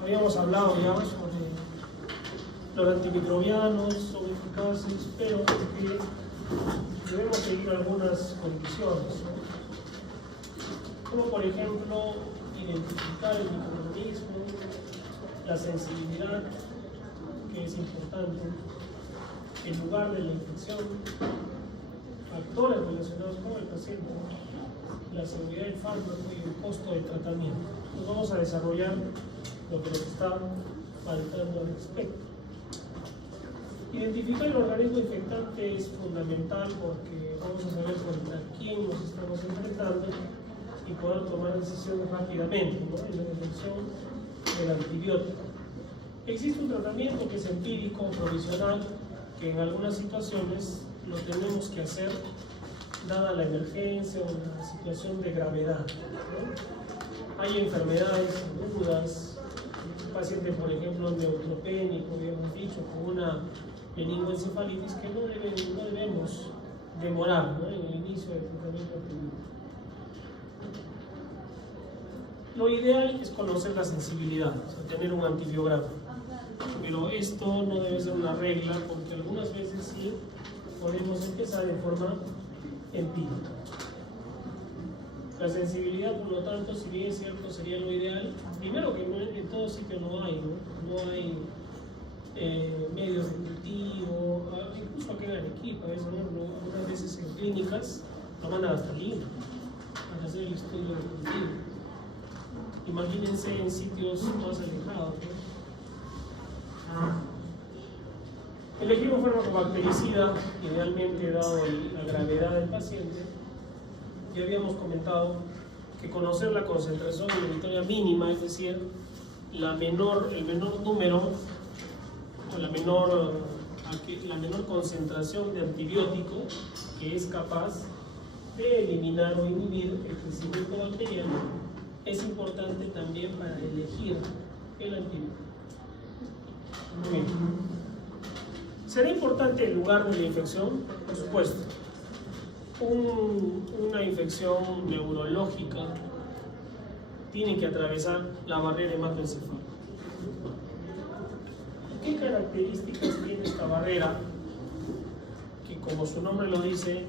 Habíamos hablado ya sobre los antimicrobianos, son eficaces, pero que debemos seguir algunas condiciones, ¿no? Como por ejemplo identificar el microorganismo, la sensibilidad, que es importante, el lugar de la infección, factores relacionados con el paciente, la seguridad del fármaco y el costo del tratamiento. Entonces vamos a desarrollar lo que nos está faltando al respecto. Identificar el organismo infectante es fundamental porque vamos a saber contra quién nos estamos enfrentando y poder tomar decisiones rápidamente, ¿no? En la elección del antibiótico. Existe un tratamiento que es empírico, provisional, que en algunas situaciones lo tenemos que hacer dada la emergencia o la situación de gravedad, ¿no? Hay enfermedades agudas, un paciente, por ejemplo, neutropénico, habíamos dicho, con una meningoencefalitis, que no debemos demorar, ¿no? En el inicio del tratamiento antibiótico. Lo ideal es conocer la sensibilidad, o sea, tener un antibiograma. Pero esto no debe ser una regla, porque algunas veces sí podemos empezar en forma empírica. La sensibilidad, por lo tanto, si bien es cierto, sería lo ideal. Primero que en todo sitio no hay, ¿no? No hay medios de cultivo, incluso aquí en Arequipa, algunas veces en clínicas lo mandan hasta Lima para hacer el estudio de cultivo. Imagínense en sitios más alejados, ¿no? Elegir un fármaco bactericida, idealmente dado la gravedad del paciente. Ya habíamos comentado que conocer la concentración inhibitoria mínima, es decir, el menor número o la menor concentración de antibiótico que es capaz de eliminar o inhibir el crecimiento bacteriano, es importante también para elegir el antibiótico. Muy bien. ¿Será importante el lugar de la infección? Por supuesto. Una infección neurológica tiene que atravesar la barrera hematoencefálica. ¿Qué características tiene esta barrera? Que, como su nombre lo dice,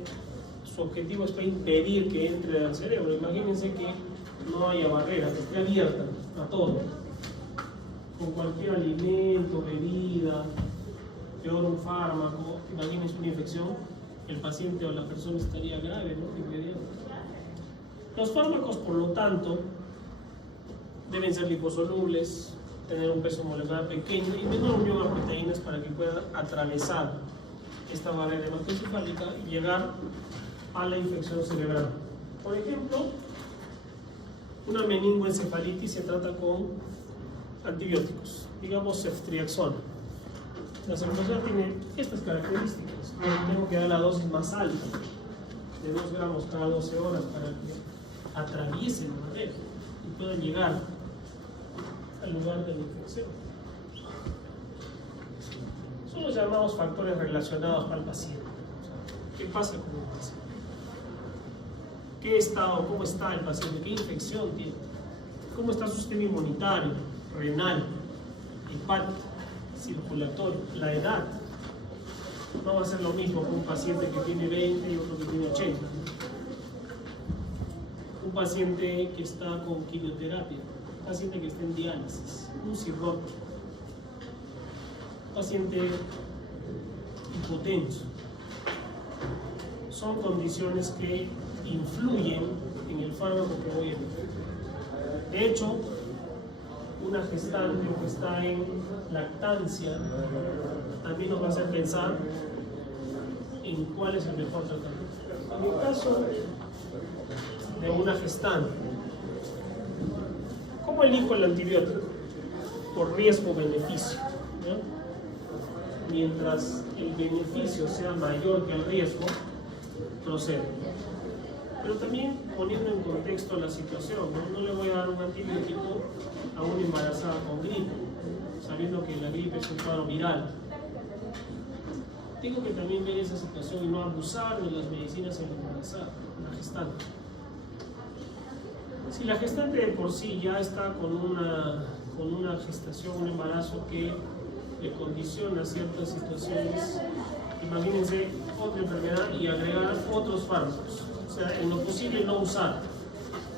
su objetivo es para impedir que entre al cerebro. Imagínense que no haya barrera, que esté abierta a todo, con cualquier alimento, bebida, peor un fármaco. Imagínense una infección, el paciente o la persona estaría grave, ¿no? Inmediato. Los fármacos, por lo tanto, deben ser liposolubles, tener un peso molecular pequeño y menor unión a proteínas para que pueda atravesar esta barrera hematoencefálica y llegar a la infección cerebral. Por ejemplo, una meningoencefalitis se trata con antibióticos, digamos ceftriaxona. La ceftriaxona tiene estas características. Tengo que dar la dosis más alta, de 2 gramos cada 12 horas, para que atraviese la barrera y pueda llegar al lugar de la infección. Son los llamados factores relacionados al paciente. O sea, ¿qué pasa con el paciente? ¿Qué estado, cómo está el paciente? ¿Qué infección tiene? ¿Cómo está su sistema inmunitario, renal, hepático, circulatorio? La edad. No va a ser lo mismo que un paciente que tiene 20 y otro que tiene 80. Un paciente que está con quimioterapia, un paciente que está en diálisis, un cirrótico, un paciente hipotenso. Son condiciones que influyen en el fármaco que voy a emitir. De hecho, una gestante que está en lactancia también nos va a hacer pensar en cuál es el mejor tratamiento. En el caso de una gestante, ¿cómo elijo el antibiótico? Por riesgo-beneficio, ¿no? Mientras el beneficio sea mayor que el riesgo, procede. Pero también poniendo en contexto la situación, ¿no? No le voy a dar un antibiótico a una embarazada con gripe, sabiendo que la gripe es un cuadro viral. Tengo que también ver esa situación y no abusar de las medicinas en la embarazada, en la gestante. Si la gestante de por sí ya está con una gestación, un embarazo que le condiciona ciertas situaciones, imagínense otra enfermedad y agregar otros fármacos. O sea, en lo posible no usar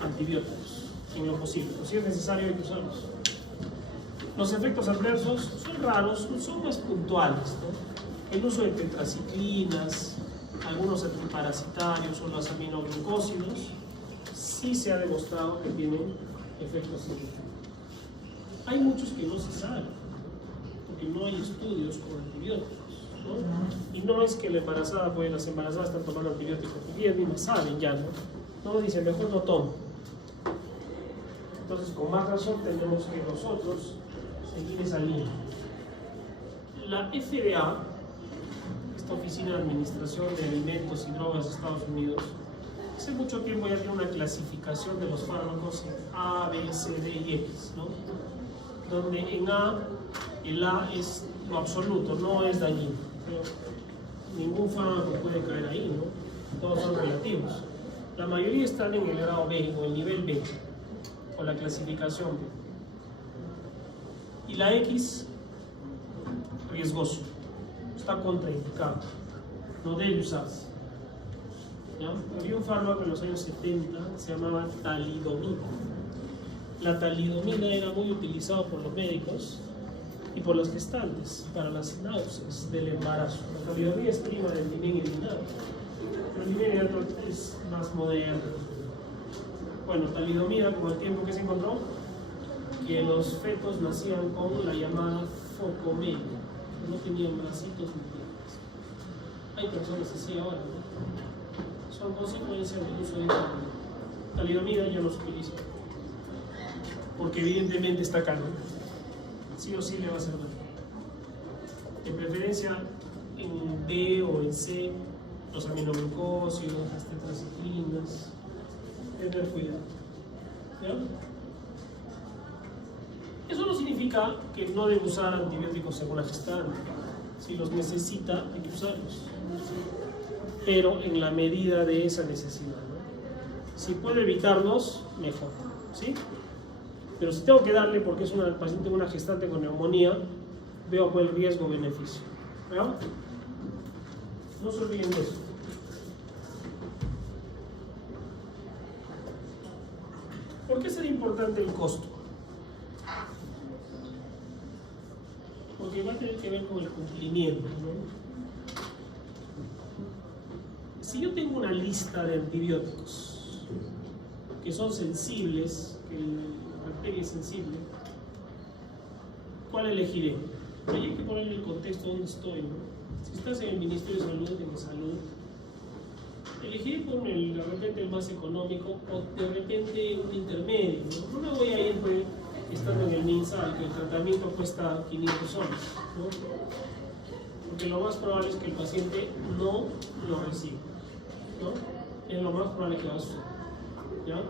antibióticos, en lo posible. O si es necesario hay que usarlos. Los efectos adversos son raros, son más puntuales, ¿no? El uso de tetraciclinas, algunos antiparasitarios o los aminoglucósidos, sí se ha demostrado que tienen efectos significativos. Hay muchos que no se saben, porque no hay estudios con antibióticos, ¿no? Y no es que la embarazada, pues las embarazadas están tomando antibióticos, porque ellas mismas saben ya, ¿no? No dicen, mejor no tomo. Entonces, con más razón tenemos que nosotros seguir esa línea. La FDA, esta Oficina de Administración de Alimentos y Drogas de Estados Unidos, hace mucho tiempo ya tiene una clasificación de los fármacos en A, B, C, D y X, ¿no? Donde en A, el A es lo absoluto, no es dañino, pero ningún fármaco puede caer ahí, ¿no? Todos son relativos. La mayoría están en el grado B o el nivel B, o la clasificación B. Y la X, riesgoso, está contraindicado, no debe usarse. ¿Ya? Había un fármaco en los años 70, se llamaba talidomida. La talidomida era muy utilizado por los médicos y por las gestantes para las náuseas del embarazo. La talidomida es prima del dimeridinato, pero el dimeridinato es más moderno. Bueno, talidomida, con el tiempo que se encontró, que los fetos nacían con la llamada focomelia, no tenían bracitos ni piernas. Hay personas así ahora, ¿no? Son consecuencias del uso de talidomida, ya no se utiliza, porque evidentemente está caro, sí o sí le va a hacer daño. De preferencia en B o en C, los aminoglucósidos, las tetraciclinas, tener cuidado. ¿Ya? Eso no significa que no debe usar antibióticos en una gestante. Si los necesita, hay que usarlos, pero en la medida de esa necesidad, ¿no? Si puede evitarlos, mejor, ¿sí? Pero si tengo que darle porque es una paciente, una gestante con neumonía, veo pues el riesgo-beneficio. ¿Verdad? No se olviden de eso. ¿Por qué será importante el costo? Porque va a tener que ver con el cumplimiento, ¿no? Si yo tengo una lista de antibióticos que son sensibles, que la bacteria es sensible, ¿cuál elegiré? Ahí hay que ponerle el contexto donde estoy, ¿no? Si estás en el Ministerio de Salud, en Salud, elegiré por de repente el más económico o de repente un intermedio, ¿no? No me voy a ir pues, estando en el MinSal, que el tratamiento cuesta 500 soles, ¿no? Porque lo más probable es que el paciente no lo reciba, ¿no? Es lo más probable que va a suceder, ¿ya?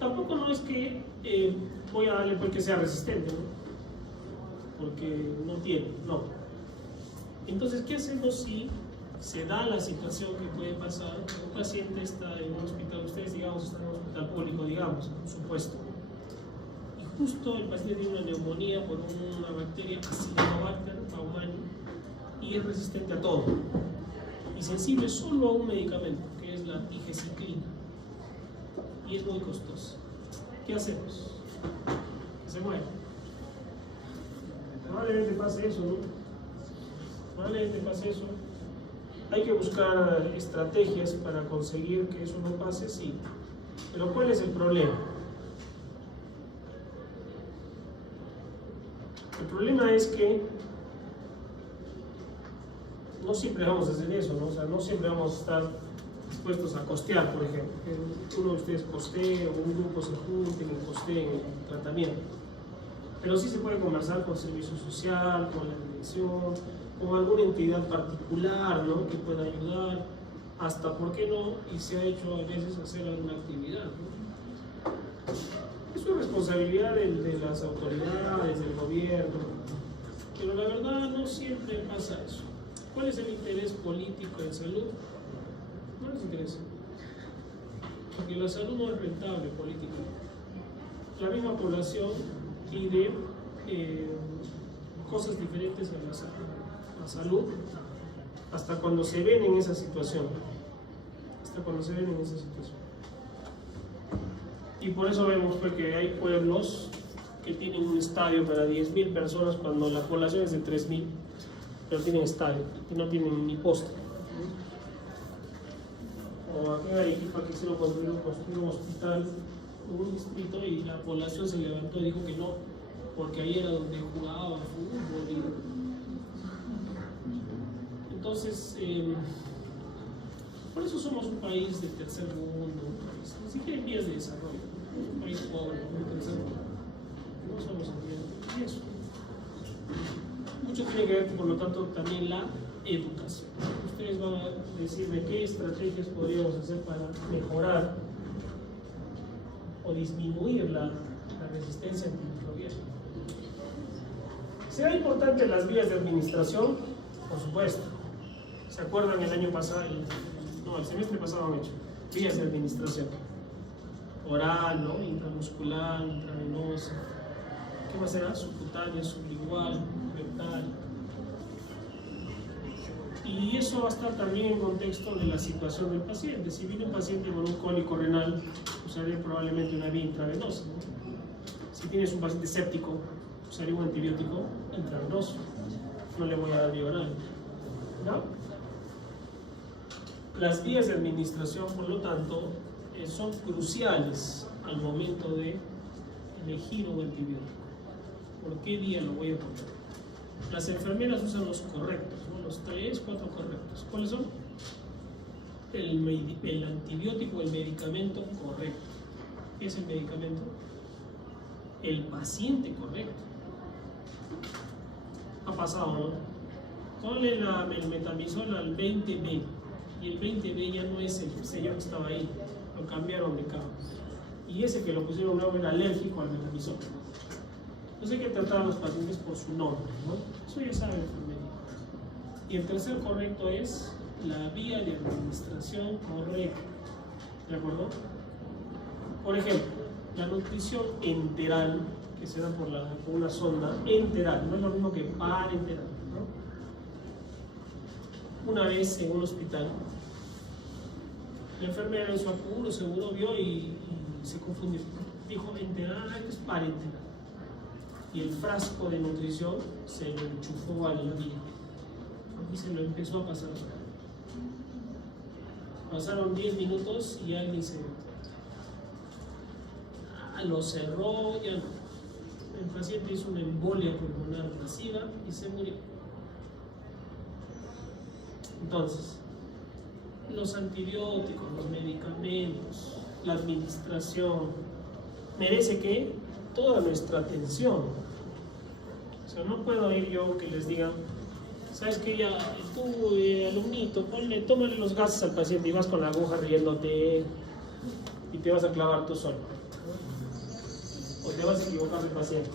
Tampoco no es que voy a darle porque sea resistente, ¿no? Porque no tiene, no. Entonces, ¿qué hacemos si se da la situación que puede pasar? Un paciente está en un hospital, ustedes digamos están en un hospital público, digamos, por supuesto, y justo el paciente tiene una neumonía por una bacteria Acinetobacter baumannii y es resistente a todo y sensible solo a un medicamento que es la tigecyclina y es muy costoso. ¿Qué hacemos? Se muere. Probablemente pase eso, ¿no? Probablemente pase eso. Hay que buscar estrategias para conseguir que eso no pase, sí. Pero ¿cuál es el problema? El problema es que no siempre vamos a hacer eso, ¿no? O sea, no siempre vamos a estar dispuestos a costear, por ejemplo. Que uno de ustedes costee o un grupo se junten y costeen el tratamiento. Pero sí se puede conversar con servicio social, con la dirección, con alguna entidad particular, ¿no? Que pueda ayudar, hasta, ¿por qué no? Y se ha hecho a veces hacer alguna actividad, ¿no? Es una responsabilidad de las autoridades, del gobierno, pero la verdad no siempre pasa eso. ¿Cuál es el interés político en salud? No les interesa. porque la salud no es rentable políticamente. La misma población pide cosas diferentes a la salud hasta cuando se ven en esa situación. Y por eso vemos pues, que hay pueblos que tienen un estadio para 10.000 personas cuando la población es de 3.000, pero tienen estadio y no tienen ni poste. O aquí en Arequipa quisieron construir un hospital en un distrito y la población se levantó y dijo que no, porque ahí era donde jugaba fútbol. Entonces, por eso somos un país del tercer mundo, ni siquiera en vías de desarrollo, un país pobre, un tercer mundo. No somos en eso. Mucho tiene que ver, por lo tanto, también la educación. Ustedes van a decirme qué estrategias podríamos hacer para mejorar o disminuir la resistencia antimicrobiana. ¿Será importante las vías de administración? Por supuesto. ¿Se acuerdan el año pasado? El semestre pasado han hecho vías de administración. Oral, ¿no? Intramuscular, intravenosa. ¿Qué más será? Subcutánea, sublingual, rectal. Y eso va a estar también en contexto de la situación del paciente. Si viene un paciente con un cólico renal, usaré probablemente una vía intravenosa, ¿no? Si tienes un paciente séptico, usaré un antibiótico intravenoso. No le voy a dar vía oral, ¿no? Las vías de administración, por lo tanto, son cruciales al momento de elegir un antibiótico. ¿Por qué vía lo voy a poner? Las enfermeras usan los correctos, ¿no? Los 3, 4 correctos. ¿Cuáles son? El antibiótico, el medicamento correcto. ¿Qué es el medicamento? El paciente correcto. Ha pasado, ¿no? Ponle el metamizol al 20B y el 20B ya no es el señor que estaba ahí, lo cambiaron de cabo. Y ese que lo pusieron nuevo era alérgico al metamizol. Entonces hay que tratar a los pacientes por su nombre, ¿no? Eso ya sabe el enfermería. Y el tercer correcto es la vía de administración correcta. ¿De acuerdo? Por ejemplo, la nutrición enteral, que se da por una sonda enteral, no es lo mismo que parenteral, ¿no? Una vez en un hospital, la enfermera en su apuro seguro vio y se confundió. Dijo enteral, esto es parenteral. Y el frasco de nutrición se lo enchufó a la vía y se lo empezó a pasar. Pasaron 10 minutos y alguien se lo cerró, ya no. El paciente hizo una embolia pulmonar masiva y se murió. Entonces, los antibióticos, los medicamentos, la administración, merece que toda nuestra atención. O sea, no puedo ir yo que les diga, ¿sabes qué? Ya tú, alumnito, tómale los gases al paciente y vas con la aguja riéndote y te vas a clavar tú solo. O te vas a equivocar de paciente.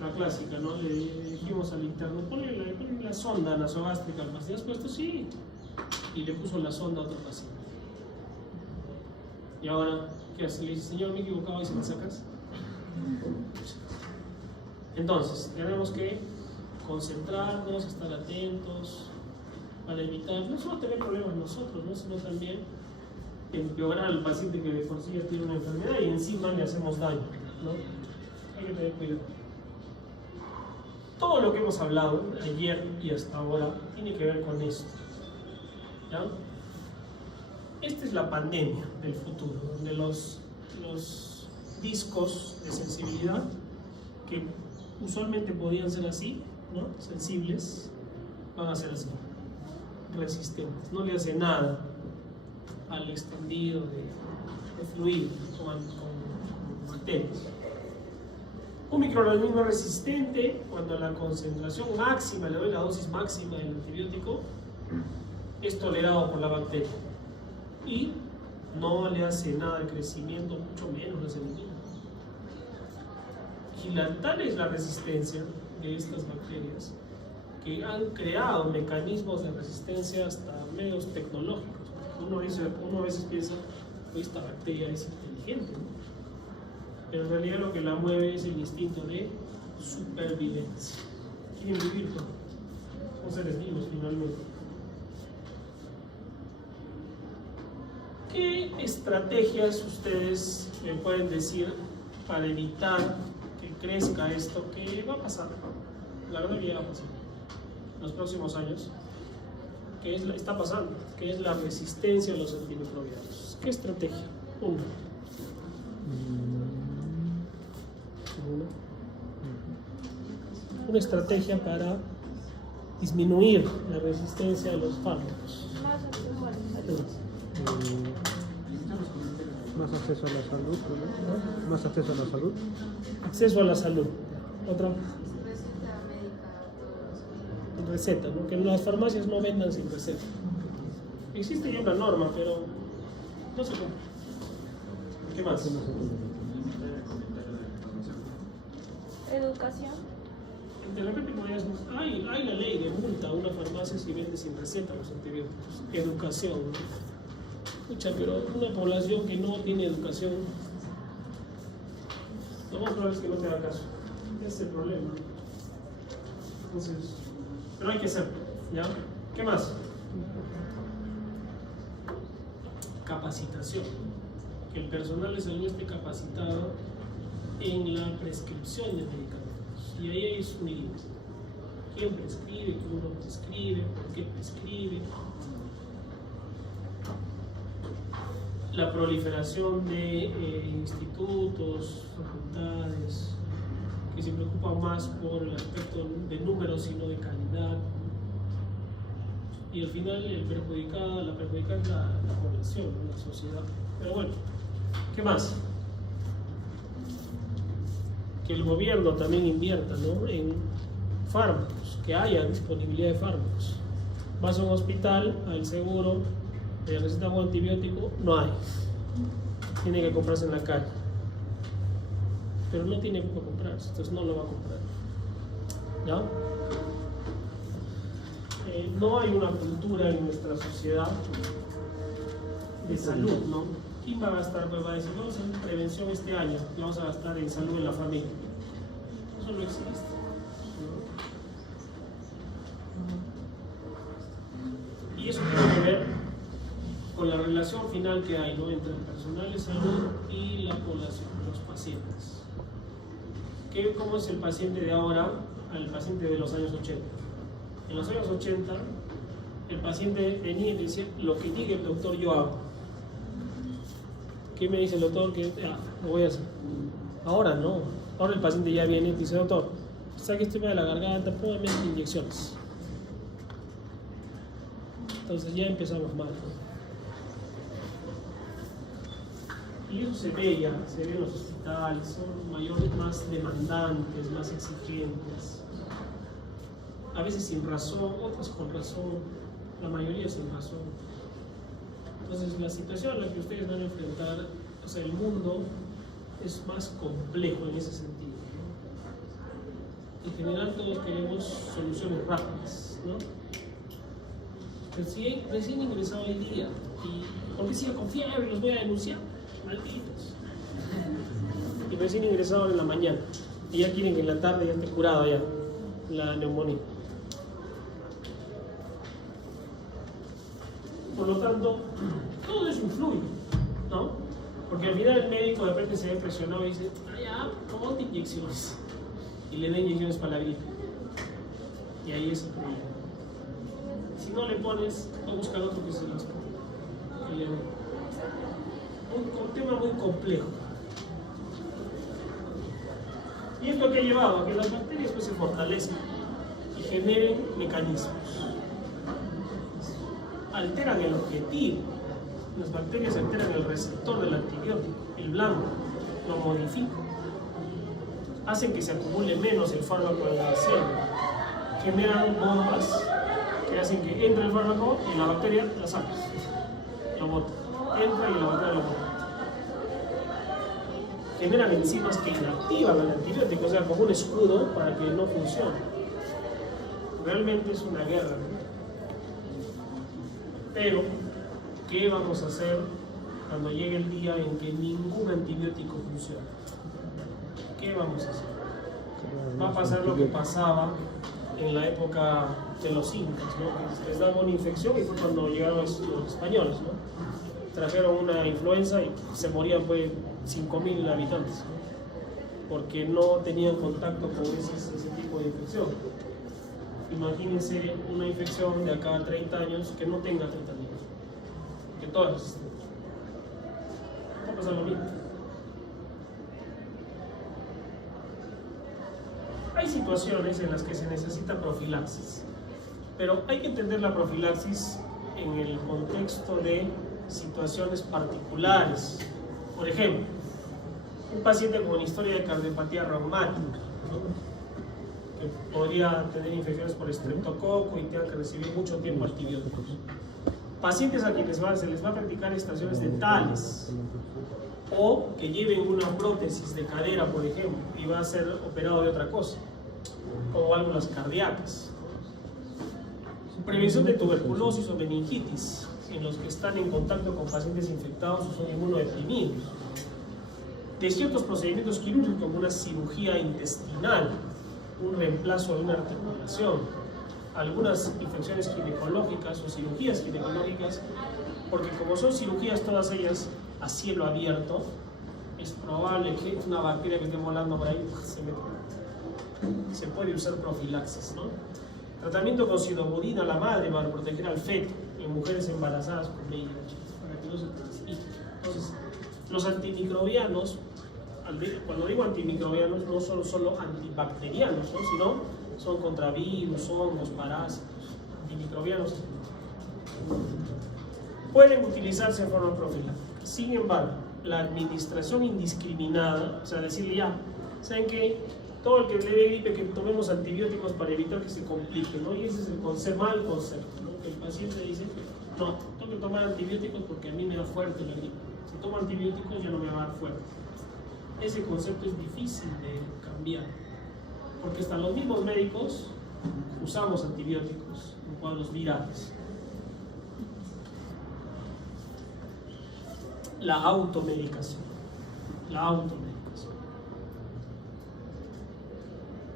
La clásica, ¿no? Le dijimos al interno, ponle la sonda nasogástrica al paciente. ¿Has puesto? Sí. Y le puso la sonda a otro paciente. Y ahora, ¿qué hace? Le dice, señor, me he equivocado y se la sacas. Entonces, tenemos que concentrarnos, estar atentos para evitar, no solo tener problemas nosotros, ¿no? Sino también empeorar al paciente que de por sí ya tiene una enfermedad y encima le hacemos daño, ¿no? Hay que tener cuidado. Todo lo que hemos hablado ayer y hasta ahora tiene que ver con esto, ¿ya? Esta es la pandemia del futuro, donde los discos de sensibilidad que usualmente podían ser así, ¿no? Sensibles, van a ser así, resistentes, no le hace nada al extendido de fluido con bacterias. Un microorganismo resistente, cuando la concentración máxima, le doy la dosis máxima del antibiótico, es tolerado por la bacteria y no le hace nada al crecimiento, mucho menos le hace daño. Y tal es la resistencia de estas bacterias que han creado mecanismos de resistencia hasta medios tecnológicos. Uno a veces piensa, esta bacteria es inteligente, ¿no? Pero en realidad lo que la mueve es el instinto de supervivencia. Quieren vivir, ¿no? Son seres vivos finalmente. ¿Qué estrategias ustedes me pueden decir para evitar que crezca esto que va a pasar? La verdad que ya va a pasar en los próximos años. Está pasando, que es la resistencia a los antimicrobianos. ¿Qué estrategia? Una estrategia para disminuir la resistencia a los fármacos. Más acceso a la salud, ¿no? Más acceso a la salud. Acceso a la salud. Otra. Receta médica a todos los Receta, ¿no? Que las farmacias no vendan sin receta. Existe ya una norma, pero no se cumple. ¿Qué más? Educación. De repente podrías, hay la ley de multa a una farmacia si vende sin receta los antibióticos. Educación, ¿no? Pucha, pero una población que no tiene educación, lo más probable es que no te haga caso. Ese es el problema. Entonces, pero hay que hacerlo, ¿ya? ¿Qué más? Capacitación. Que el personal de salud esté capacitado en la prescripción de medicamentos. Y ahí hay su límite. ¿Quién prescribe? ¿Quién no prescribe? ¿Por qué prescribe? La proliferación de institutos, facultades, que se preocupan más por el aspecto de números, sino de calidad. Y al final la perjudicada es la población, ¿no? La sociedad. Pero bueno, ¿qué más? Que el gobierno también invierta, ¿no? En fármacos, que haya disponibilidad de fármacos. Vas a un hospital, al seguro, te recetan un antibiótico, no hay. Tiene que comprarse en la calle. Pero no tiene que comprarse, entonces no lo va a comprar. ¿Ya? No hay una cultura en nuestra sociedad de salud, ¿no? ¿Quién va a gastar? Pues va a decir, vamos a hacer prevención este año, y vamos a gastar en salud en la familia. Eso no existe, ¿no? Y eso tiene que ver con la relación final que hay, ¿no? Entre el personal de salud y la población, los pacientes. ¿Cómo es el paciente de ahora al paciente de los años 80? En los años 80, el paciente venía y decía, lo que diga el doctor yo hago. ¿Qué me dice el doctor? Que lo voy a hacer. Ahora no. Ahora el paciente ya viene y dice, doctor, saque este tema de la garganta, póngame inyecciones. Entonces ya empezamos mal, ¿no? Y eso se ve en los hospitales, son más demandantes, más exigentes. A veces sin razón, otras con razón, la mayoría sin razón. Entonces la situación en la que ustedes van a enfrentar, o sea, el mundo es más complejo en ese sentido, ¿no? En general todos queremos soluciones rápidas, ¿no? Recién ingresado hoy día, y ¿por qué sigo con fiebre? Los voy a denunciar, malditos. Y recién ingresado en la mañana, y ya quieren que en la tarde ya esté curado ya la neumonía. Por lo tanto, todo eso influye, ¿no? Porque al final el médico de repente se ve presionado y dice, ya, ponte inyecciones. Y le da inyecciones para la gripe. Y ahí es el problema. Si no le pones, va a buscar otro que se las ponga. Un tema muy complejo. Y esto que ha llevado a que las bacterias pues, se fortalecen y generen mecanismos. Alteran el objetivo. Las bacterias alteran el receptor del antibiótico, el blanco, lo modifican. Hacen que se acumule menos el fármaco en la célula. Generan bombas que hacen que entre el fármaco y la bacteria la saca. Lo bota. Entra y la bacteria lo bota. Generan enzimas que inactivan el antibiótico, o sea, como un escudo para que no funcione. Realmente es una guerra, ¿no? Pero ¿Qué vamos a hacer cuando llegue el día en que ningún antibiótico funcione? ¿Qué vamos a hacer? Va a pasar lo que pasaba en la época de los incas, ¿no? Que les daba una infección y fue cuando llegaron los españoles, ¿no? Trajeron una influenza y se morían pues 5.000 habitantes, ¿no? Porque no tenían contacto con ese tipo de infección. Imagínense una infección de acá a 30 años que no tenga tratamiento, que todas resisten. Va a pasar lo mismo. Hay situaciones en las que se necesita profilaxis, pero hay que entender la profilaxis en el contexto de situaciones particulares. Por ejemplo, un paciente con historia de cardiopatía reumática, ¿no? Que podría tener infecciones por estreptococo y tenga que recibir mucho tiempo antibióticos. Pacientes a quienes se les va a practicar estaciones dentales, o que lleven una prótesis de cadera, por ejemplo, y va a ser operado de otra cosa, como válvulas cardíacas. Prevención de tuberculosis o meningitis en los que están en contacto con pacientes infectados o son inmunodeprimidos. De ciertos procedimientos quirúrgicos como una cirugía intestinal, un reemplazo de una articulación, algunas infecciones ginecológicas o cirugías ginecológicas, porque como son cirugías todas ellas a cielo abierto, es probable que una bacteria que esté volando por ahí se puede usar profilaxis, ¿no? Tratamiento con sidobudina a la madre para proteger al feto en mujeres embarazadas con VIH, para que no se transmita. Entonces, los antimicrobianos, cuando digo antimicrobianos, no son solo antibacterianos, ¿no? Sino son contra virus, hongos, parásitos. Antimicrobianos pueden utilizarse en forma profiláctica. Sin embargo, la administración indiscriminada, o sea, decirle ya, ¿saben qué? Todo el que le dé gripe, que tomemos antibióticos para evitar que se complique, ¿no? Y ese es el mal concepto, ¿no? Que el paciente dice, no, tengo que tomar antibióticos porque a mí me da fuerte la gripe. Si tomo antibióticos ya no me va a dar fuerte. Ese concepto es difícil de cambiar, porque hasta los mismos médicos usamos antibióticos en cuadros virales. La automedicación.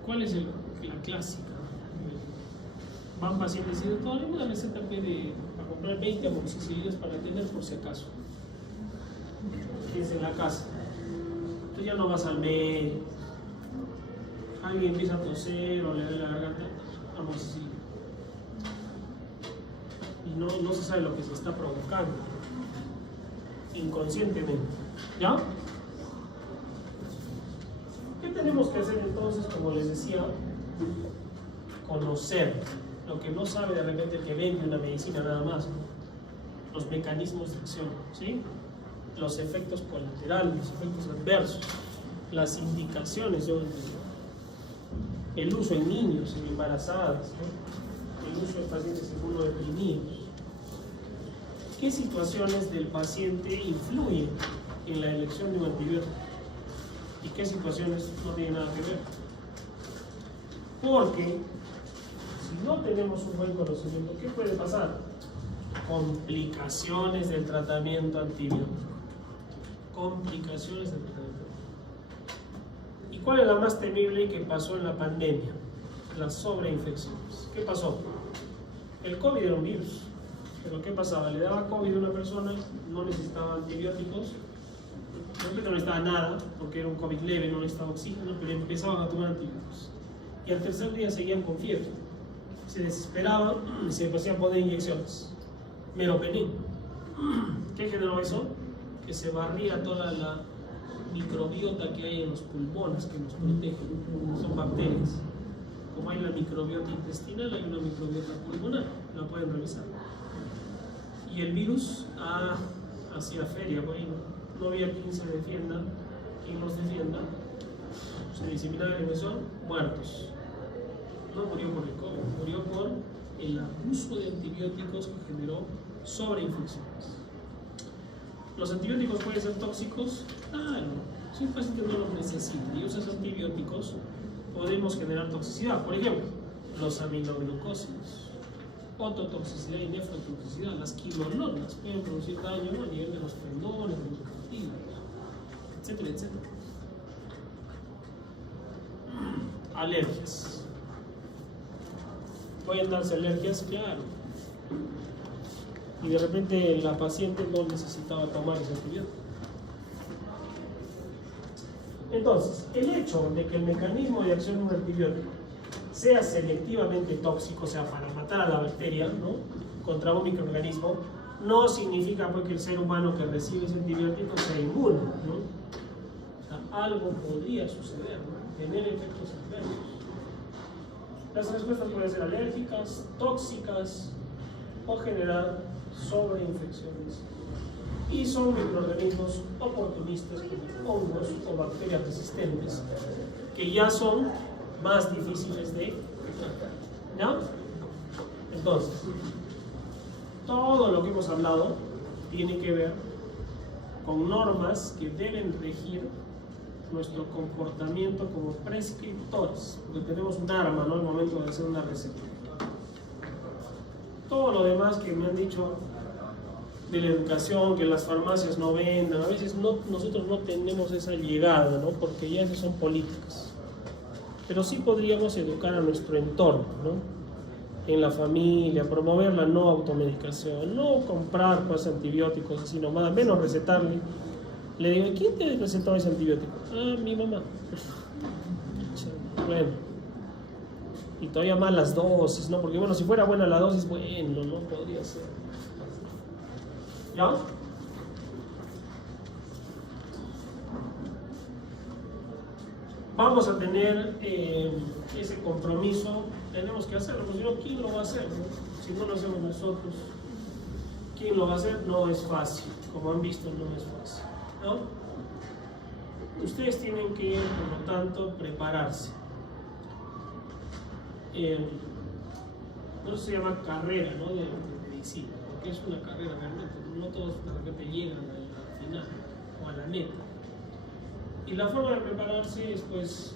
¿Cuál es la clásica? Van pacientes diciendo, todavía una receta para comprar 20 amoxicilinas para tener por si acaso. Tienes en la casa. Tú ya no vas al médico. Alguien empieza a toser o le da la garganta, amoxicilina. Y no se sabe lo que se está provocando. Inconscientemente. ¿Ya? ¿Qué tenemos que hacer entonces? Como les decía, conocer lo que no sabe de repente el que vende una medicina nada más, ¿no? Los mecanismos de acción, ¿sí? Los efectos colaterales, los efectos adversos, las indicaciones de el uso en niños, en embarazadas, ¿no? El uso en pacientes inmunodeprimidos. ¿Qué situaciones del paciente influyen en la elección de un antibiótico? ¿Y qué situaciones no tienen nada que ver? Porque si no tenemos un buen conocimiento, ¿qué puede pasar? Complicaciones del tratamiento antibiótico. Complicaciones del tratamiento. ¿Y cuál es la más temible que pasó en la pandemia? Las sobreinfecciones. ¿Qué pasó? El COVID era un virus. Pero ¿qué pasaba? Le daba COVID a una persona, no necesitaba antibióticos, no necesitaba nada, porque era un COVID leve, no necesitaba oxígeno, pero empezaban a tomar antibióticos. Y al tercer día seguían con fiebre. Se desesperaban y se empezaban a poner inyecciones. Meropenem. ¿Qué generó eso? Que se barría toda la microbiota que hay en los pulmones que nos protegen. Son bacterias. Como hay la microbiota intestinal, hay una microbiota pulmonar. La pueden revisar. Y el virus hacía feria, bueno, no había quien se defienda, quien nos defienda, se diseminaba la infección, muertos. No murió por el COVID, murió por el abuso de antibióticos que generó sobreinfecciones. ¿Los antibióticos pueden ser tóxicos? Claro, si un paciente no los necesita y usa antibióticos, podemos generar toxicidad. Por ejemplo, los aminoglucósidos. ototoxicidad y nefrotoxicidad. Las quinolonas pueden producir daño a nivel de los tendones, de los cartílagos, etcétera, etcétera. Alergias. Pueden darse alergias, claro. Y de repente la paciente no necesitaba tomar ese antibiótico. Entonces, el hecho de que el mecanismo de acción de un antibiótico sea selectivamente tóxico, o sea, para matar a la bacteria, ¿no?, contra un microorganismo, no significa pues, que el ser humano que recibe ese antibiótico sea inmune, ¿no? O sea, algo podría suceder, ¿no?, tener efectos adversos. Las respuestas pueden ser alérgicas, tóxicas o generar sobreinfecciones. Y son microorganismos oportunistas como hongos o bacterias resistentes que ya son más difíciles de tratar. ¿Ya? Entonces, todo lo que hemos hablado tiene que ver con normas que deben regir nuestro comportamiento como prescriptores, porque tenemos un arma, ¿no?, al momento de hacer una receta. Todo lo demás que me han dicho de la educación, que las farmacias no vendan, a veces nosotros no tenemos esa llegada, ¿no?, porque ya esas son políticas. Pero sí podríamos educar a nuestro entorno, ¿no?, en la familia, promover la no automedicación, no comprar pues antibióticos así nomás, menos recetarle. Le digo, ¿quién te recetó ese antibiótico? Ah, mi mamá. Bueno, y todavía más las dosis, ¿no? Porque bueno, si fuera buena la dosis, bueno, no podría ser. ¿Ya? Vamos a tener ese compromiso, tenemos que hacerlo, porque si no, ¿quién lo va a hacer? ¿No? Si no lo hacemos nosotros, ¿quién lo va a hacer? No es fácil, como han visto, no es fácil, ¿no? Ustedes tienen que, por lo tanto, prepararse. Por eso se llama carrera, ¿no?, de medicina, porque es una carrera realmente, no todos de repente llegan al final o a la meta. Y la forma de prepararse es, pues,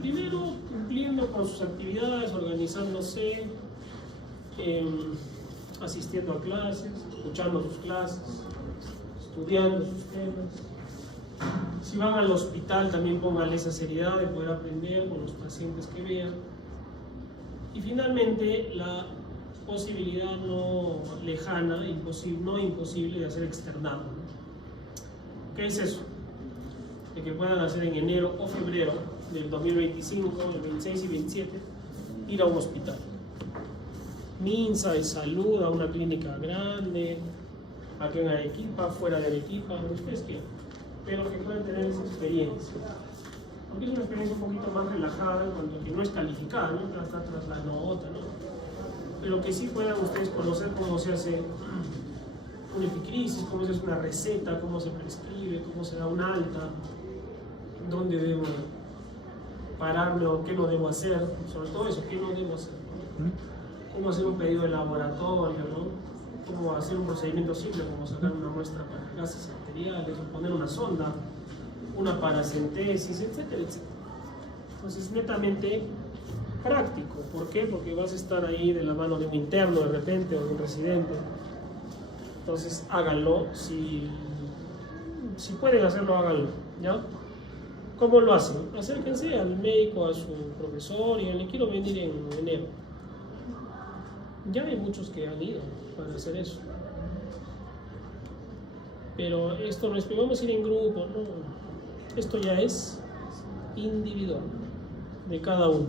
primero cumpliendo con sus actividades, organizándose, asistiendo a clases, escuchando sus clases, estudiando sus temas. Si van al hospital, también pónganle esa seriedad de poder aprender con los pacientes que vean. Y finalmente, la posibilidad no lejana, no imposible de hacer externado. ¿Qué es eso? De que puedan hacer en enero o febrero del 2025, el 26 y 27, ir a un hospital. Minsa de salud, a una clínica grande, aquí en Arequipa, fuera de Arequipa, donde ustedes quieran, pero que puedan tener esa experiencia. Porque es una experiencia un poquito más relajada en cuanto a que no es calificada, no está tras la nota, ¿no? Pero que sí puedan ustedes conocer cómo se hace una epicrisis, cómo se hace una receta, cómo se prescribe, cómo se da un alta, dónde debo pararme o qué no debo hacer, sobre todo eso, qué no debo hacer, ¿no? Cómo hacer un pedido de laboratorio, ¿no?, cómo hacer un procedimiento simple como sacar una muestra para gases arteriales o poner una sonda, una paracentesis, etcétera, etcétera. Entonces, netamente práctico. ¿Por qué? Porque vas a estar ahí de la mano de un interno de repente o de un residente. Entonces, háganlo. Si pueden hacerlo, háganlo, ¿ya? ¿Cómo lo hacen? Acérquense al médico, a su profesor, y le quiero venir en enero. Ya hay muchos que han ido para hacer eso. Pero esto no es que vamos a ir en grupo, no. Esto ya es individual, de cada uno.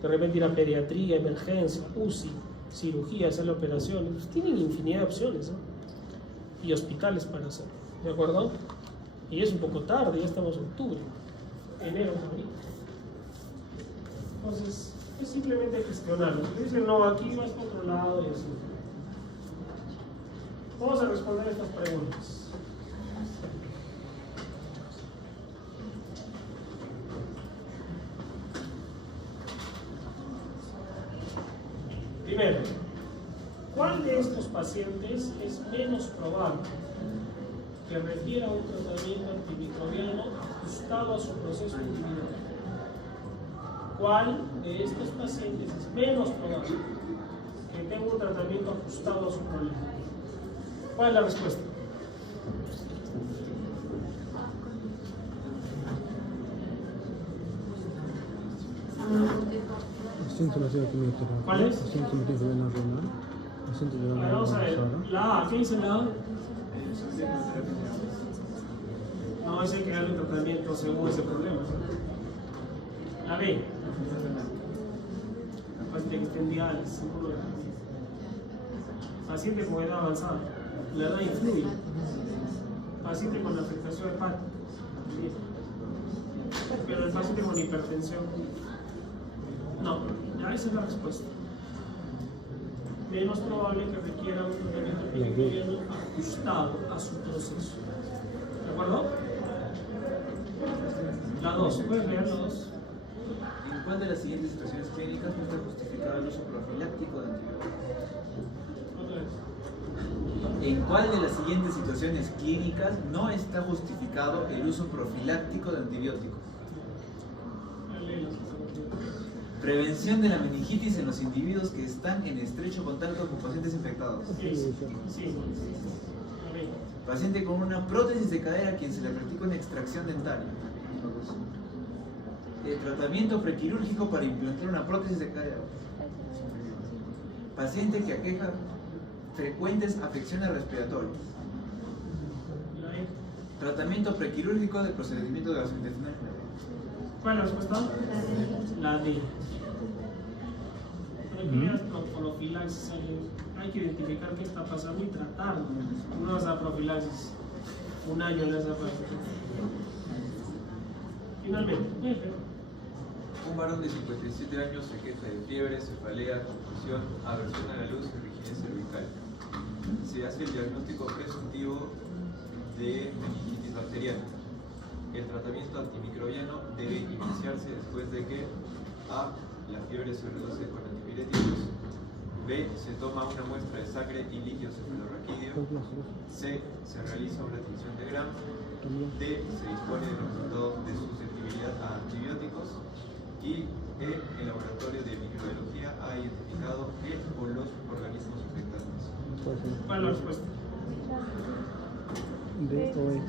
De repente ir a pediatría, emergencia, UCI, cirugía, hacer operaciones. Pues tienen infinidad de opciones, ¿no? Y hospitales para hacerlo, ¿de acuerdo? Y es un poco tarde, ya estamos en octubre, enero, abril. Entonces, es simplemente gestionarlo. Si dicen, no, aquí vas para otro lado y así. Vamos a responder estas preguntas. Primero, ¿cuál de estos pacientes es menos probable que requiera un tratamiento antimicrobiano ajustado a su proceso individual? ¿Cuál de estos pacientes es menos probable que tenga un tratamiento ajustado a su problema? ¿Cuál es la respuesta? Asintomático quimioterapia. ¿Cuál es? Asintomático vena renal. Asintomático A ver, vamos a ver. La A, ¿qué dice la A? No, es el que da el tratamiento según ese problema. La B. La paciente que esté en diálisis. Paciente con edad avanzada. La edad influye. Paciente con afectación hepática. Bien. Pero el paciente con hipertensión. No, ya esa es la respuesta. Menos probable que requiera un tratamiento quimioterapia ajustado a su proceso. ¿De acuerdo? La 2, ¿puedes leer la 2? ¿En cuál de las siguientes situaciones clínicas no está justificado el uso profiláctico de antibióticos? Otra vez. ¿En cuál de las siguientes situaciones clínicas no está justificado el uso profiláctico de antibióticos? Léelas. Prevención de la meningitis en los individuos que están en estrecho contacto con pacientes infectados. Sí. A ver. Paciente con una prótesis de cadera a quien se le practica una extracción dentaria. Tratamiento prequirúrgico para implantar una prótesis de cadera. Paciente que aqueja frecuentes afecciones respiratorias. La E. Tratamiento prequirúrgico de procedimiento de gastrointestinal. ¿Cuál es la respuesta? La D. Profilaxis, hay que identificar qué está pasando y tratarlo. No vas a profilaxis. Un año le vas a profilaxis. Finalmente, Un varón de 57 años se queja de fiebre, cefalea, confusión, aversión a la luz y rigidez cervical. Se hace el diagnóstico presuntivo de meningitis bacteriana. El tratamiento antimicrobiano debe iniciarse después de que A. La fiebre se reduce con antipiréticos. B. Se toma una muestra de sangre y líquido cefalorraquídeo. C. Se realiza una tinción de Gram. D. Se dispone de los resultados de susceptibilidad a antibióticos. Y E. El laboratorio de microbiología ha identificado el o los organismos infectados. ¿cuál es la respuesta? D o E.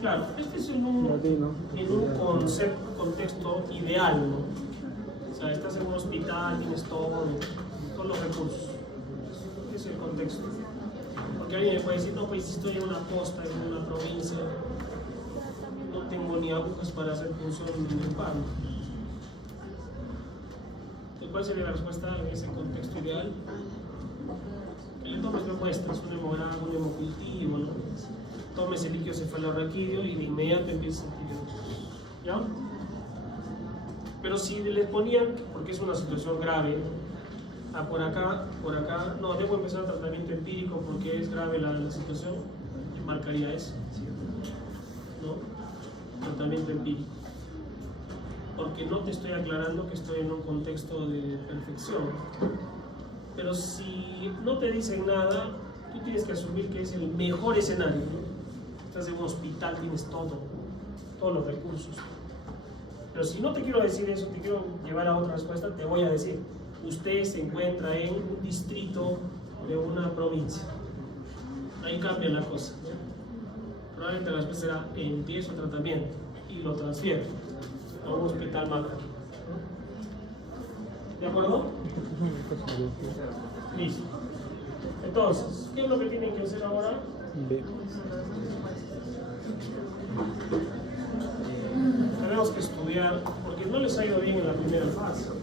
Claro, este es en La un D, ¿no? contexto ideal, ¿no? O sea, estás en un hospital, tienes todos los recursos. Ese es el contexto. Porque alguien me puede decir, no, pues estoy en una costa, en una provincia, no tengo ni agujas para hacer punción ni un paro. Entonces, ¿cuál sería la respuesta en ese contexto ideal? Que le tomes muestras, un hemograma, un hemocultivo, ¿no? Tomes el líquido cefalorraquídeo y de inmediato empiezas a antibióticos. ¿Ya? Pero si les ponían, porque es una situación grave, por acá, no, debo empezar el tratamiento empírico porque es grave la situación, yo marcaría eso. ¿No? Tratamiento empírico. Porque no te estoy aclarando que estoy en un contexto de perfección. Pero si no te dicen nada, tú tienes que asumir que es el mejor escenario, ¿no? Estás en un hospital, tienes todos los recursos. Pero si no te quiero decir eso, te quiero llevar a otra respuesta, te voy a decir, usted se encuentra en un distrito de una provincia. Ahí cambia la cosa, ¿no? Probablemente la respuesta será, empiezo el tratamiento y lo transfiero a un hospital macro. ¿De acuerdo? Listo. Entonces, ¿qué es lo que tienen que hacer ahora? B. Tenemos que estudiar, porque no les ha ido bien en la primera fase.